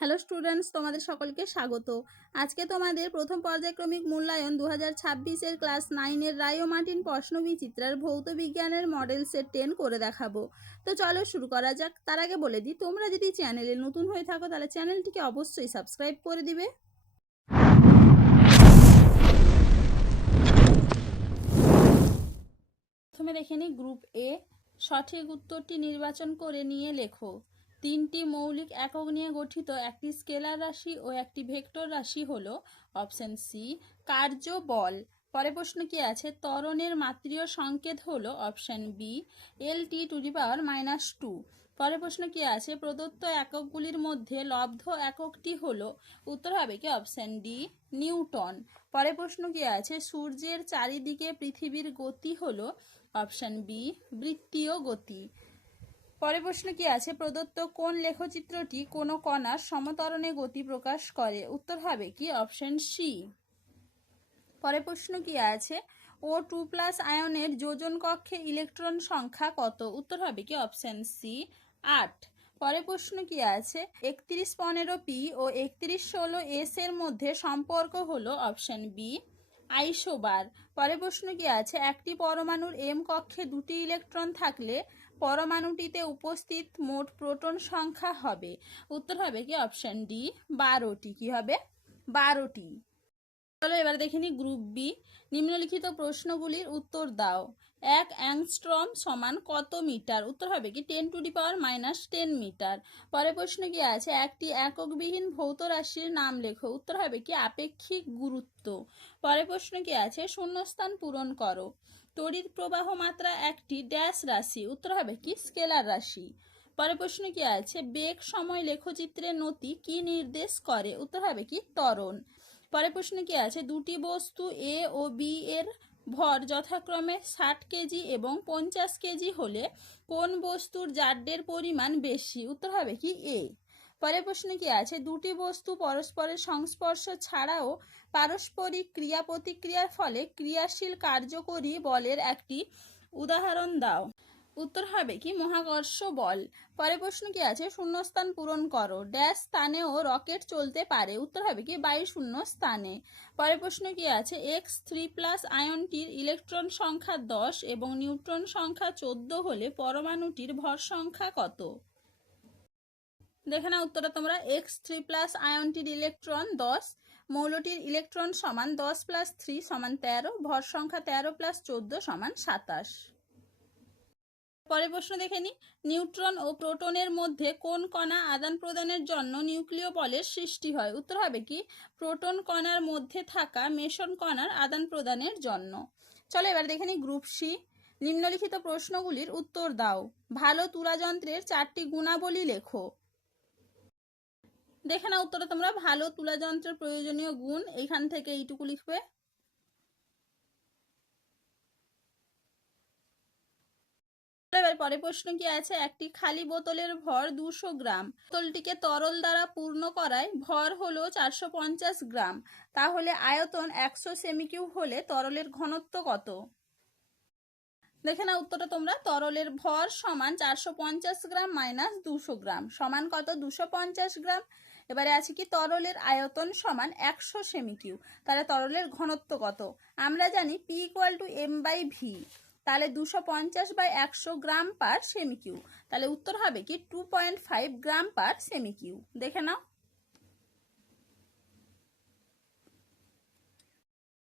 Hello students, তোমাদের সকলকে স্বাগত। আজকে তোমাদের প্রথম পর্যায়ক্রমিক মূল্যায়ন 2026 ক্লাস 9 রায় ও মার্টিন প্রশ্নবিচিত্রার ভৌত বিজ্ঞানের মডেল সেট 10 করে দেখাবো। তো চলো শুরু করা যাক। তার আগে বলে দিই, তোমরা যদি চ্যানেলে নতুন হয়ে থাকো তাহলে চ্যানেলটিকে অবশ্যই সাবস্ক্রাইব করে দিবে। প্রথমে দেখে নিই গ্রুপ এ। সঠিক উত্তরটি নির্বাচন করে নিয়ে লেখো। 3টি মৌলিক একক নিয়ে গঠিত একটি স্কেলার রাশি ও একটি ভেক্টর রাশি হলো অপশন সি কার্য বল। পরে প্রশ্ন কি আছে? ত্বরণের মাত্রিয় সংকেত হলো অপশন বি LT⁻²। পরে প্রশ্ন কি আছে? প্রদত্ত এককগুলির মধ্যে লব্ধ এককটি হলো, উত্তর হবে কি অপশন ডি নিউটন। পরে প্রশ্ন কি আছে? সূর্যের চারিদিকে পৃথিবীর গতি হলো অপশন বি বৃত্তীয় গতি। পরে প্রশ্ন কি আছে? প্রদত্ত কোন লেখচিত্রটি কোনো কণার সমত্বরণে গতি প্রকাশ করে, উত্তর হবে কি অপশন সি। পরে প্রশ্ন কি আছে? O2+ আয়নের যোজন কক্ষে ইলেকট্রন সংখ্যা কত, উত্তর হবে কি অপশন সি 8। পরে প্রশ্ন কি আছে? 3115P ও 3116S এর মধ্যে সম্পর্ক হলো অপশন বি আইসোবার। পরে প্রশ্ন কি আছে? একটি পরমাণুর M কক্ষে 2টি ইলেকট্রন থাকলে পরমাণুটিতে উপস্থিত মোট প্রোটন সংখ্যা হবে, উত্তর হবে কি অপশন ডি 12টি। কি হবে? 12টি। চলো এবার দেখে নিই গ্রুপ বি। নিম্নলিখিত প্রশ্নগুলির উত্তর দাও। 1 অ্যাংস্ট্রম সমান কত মিটার, উত্তর হবে কি 10⁻⁻10 মিটার। পরে প্রশ্ন কি আছে? একটি এককবিহীন ভৌত রাশির নাম লেখো, উত্তর হবে কি আপেক্ষিক গুরুত্ব। পরে প্রশ্ন কি আছে? শূন্যস্থান পূরণ করো। তড়িৎ প্রবাহ মাত্রা একটি ড্যাশ রাশি, উত্তর হবে কি স্কেলার রাশি। পরে প্রশ্ন কি আছে? বেগ সময় লেখচিত্রের নতি কি নির্দেশ করে, উত্তর হবে কি ত্বরণ। পরে প্রশ্ন কি আছে? দুটি বস্তু এ ও বি এর ভর যথাক্রমে 60 কেজি এবং 50 কেজি হলে কোন বস্তুর জাড্যের পরিমাণ বেশি, উত্তর হবে কি এ। পরে প্রশ্ন কি আছে? দুটি বস্তু পরস্পরের সংস্পর্শ ছাড়াও পারস্পরিক ক্রিয়া প্রতিক্রিয়ার ফলে ক্রিয়াশীল কার্যকরী বলের একটি উদাহরণ দাও, উত্তর হবে কি মহাকর্ষ বল। পরে প্রশ্ন কি আছে? শূন্যস্থান পূরণ করো। ড্যাশ স্থানেও রকেট চলতে পারে, উত্তর হবে কি বায়ু শূন্য স্থানে। পরে প্রশ্ন কি আছে? X3+ আয়নটির ইলেকট্রন সংখ্যা 10 এবং নিউট্রন সংখ্যা 14 হলে পরমাণুটির ভর সংখ্যা কত? দেখে না উত্তরটা তোমরা। X3+ আয়নটির ইলেকট্রন 10, মৌলটির ইলেকট্রন সমান 10 + 3 = 13, ভর সংখ্যা 13 + 14 = 27। পরে প্রশ্ন দেখে নি। নিউট্রন ও প্রোটনের মধ্যে কোন কণা আদান প্রদানের জন্য নিউক্লিয় বলের সৃষ্টি হয়, উত্তর হবে কি প্রোটন কণার মধ্যে থাকা মেসন কণার আদান প্রদানের জন্য। চলো এবার দেখে নি গ্রুপ সি। নিম্নলিখিত প্রশ্নগুলির উত্তর দাও। ভালো তুলাযন্ত্রের 4টি গুণাবলী লেখো। দেখে না উত্তরটা তোমরা। ভালো তুলাযন্ত্রের প্রয়োজনীয় গুণ, এইখান থেকে এইটুকু লিখবে। এবার পরে প্রশ্ন কি আছে? একটি খালি বোতলের ভর 200 গ্রাম। বোতলটিকে তরল দ্বারা পূর্ণ করায় ভর হলো 450 গ্রাম। তাহলে আয়তন 100 সেমি কিউব হলে তরলের ঘনত্ব কত? দেখে না উত্তরটা তোমরা। তরলের ভর সমান 450 গ্রাম মাইনাস 200 গ্রাম সমান কত? 250 গ্রাম। এবারে আছে কি তরলের আয়তন সমান 100 সেমি কিউব, তাহলে তরলের ঘনত্ব কত? আমরা জানি P = m/v। তাহলে 250/100 গ্রাম পার সেমি কিউব, তাহলে উত্তর হবে কি 2.5 গ্রাম পার সেমি কিউব। দেখে নাও।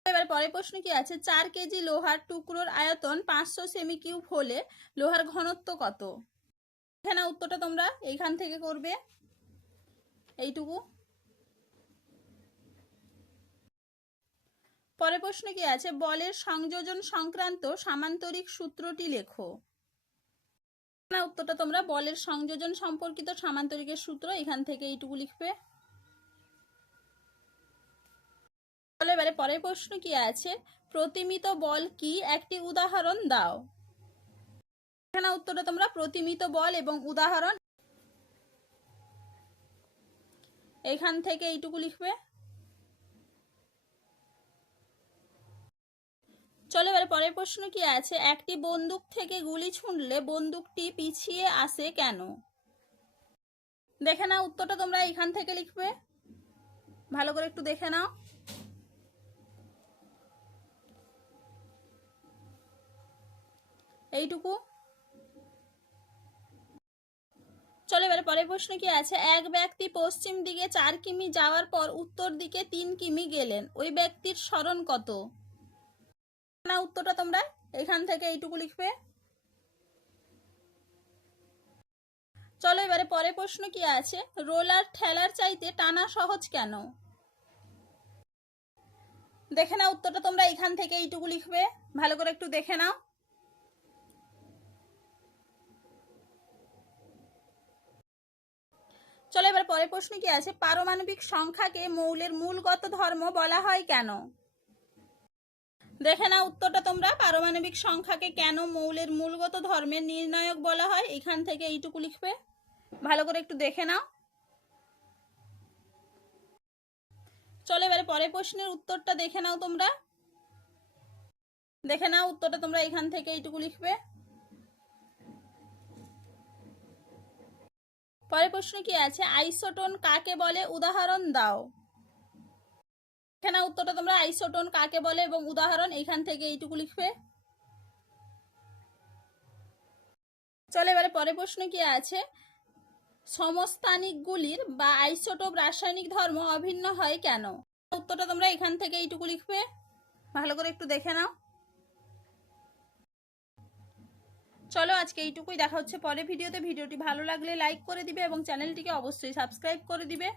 এবার পরের প্রশ্ন কি আছে? 4 কেজি লোহার টুকরোর আয়তন 500 সেমি কিউব হলে লোহার ঘনত্ব কত? দেখে নাও উত্তরটা তোমরা। এইখান থেকে করবে এইটুকু। পরের প্রশ্ন কি আছে? বলের সংযোজন সংক্রান্ত সামান্তরিক সূত্রটি লেখো। না উত্তরটা তোমরা। বলের সংযোজন সম্পর্কিত সামান্তরিকের সূত্র, এখান থেকে এইটুকু লিখবে। এবারে পরের প্রশ্ন কি আছে? প্রতিমিত বল কি, একটি উদাহরণ দাও। এখানে উত্তরটা তোমরা। প্রতিমিত বল এবং উদাহরণ, এখান থেকে এইটুকু লিখবে। চলো এবারে পরের প্রশ্ন কি আছে? একটি বন্দুক থেকে গুলি ছুঁড়লে বন্দুকটি পিছিয়ে আসে কেন? দেখে নাও উত্তরটা তোমরা এখান থেকে লিখবে, ভালো করে একটু দেখে নাও। এইটুকু। চলো এবারে পরের প্রশ্ন কি আছে, এক ব্যক্তি পশ্চিম দিকে 4 কিমি যাওয়ার পর উত্তর দিকে 3 কিমি গেলেন, ওই ব্যক্তির স্মরণ কত? না উত্তরটা তোমরা এখান থেকে এইটুকু লিখবে। চলো এবারে পরের প্রশ্ন কি আছে, রোলার ঠেলার চাইতে টানা সহজ কেন? দেখে নাও উত্তরটা তোমরা এখান থেকে এইটুকু লিখবে, ভালো করে একটু দেখে নাও। চলো এবার পরের প্রশ্ন কি আছে, পারমাণবিক সংখ্যাকে মৌলের মূলগত ধর্ম বলা হয় কেন? দেখে নাও উত্তরটা তোমরা, পারমাণবিক সংখ্যাকে কেন মৌলের মূলগত ধর্মের নির্ণায়ক বলা হয়, এখান থেকে এইটুকু লিখবে, ভালো করে একটু দেখে নাও। চলো এবারে পরের প্রশ্নের উত্তরটা দেখে নাও তোমরা, দেখে নাও উত্তরটা তোমরা এখান থেকে এইটুকু লিখবে। পরের প্রশ্ন কি আছে, আইসোটোন কাকে বলে, উদাহরণ দাও। দেখে নাও উত্তরটা তোমরা, আইসোটোন কাকে বলে এবং উদাহরণ এখান থেকে এইটুকু লিখবে। চলো এবারে পরের প্রশ্ন কি আছে, সমস্থানিকগুলির বা আইসোটোপ রাসায়নিক ধর্ম অভিন্ন হয় কেন? উত্তরটা তোমরা এখান থেকে এইটুকু লিখবে, ভালো করে একটু দেখে নাও। চলো আজকে এইটুকুই, দেখা হচ্ছে পরের ভিডিওতে। ভিডিওটি ভালো লাগলে লাইক করে দিবে এবং চ্যানেলটিকে অবশ্যই সাবস্ক্রাইব করে দিবে।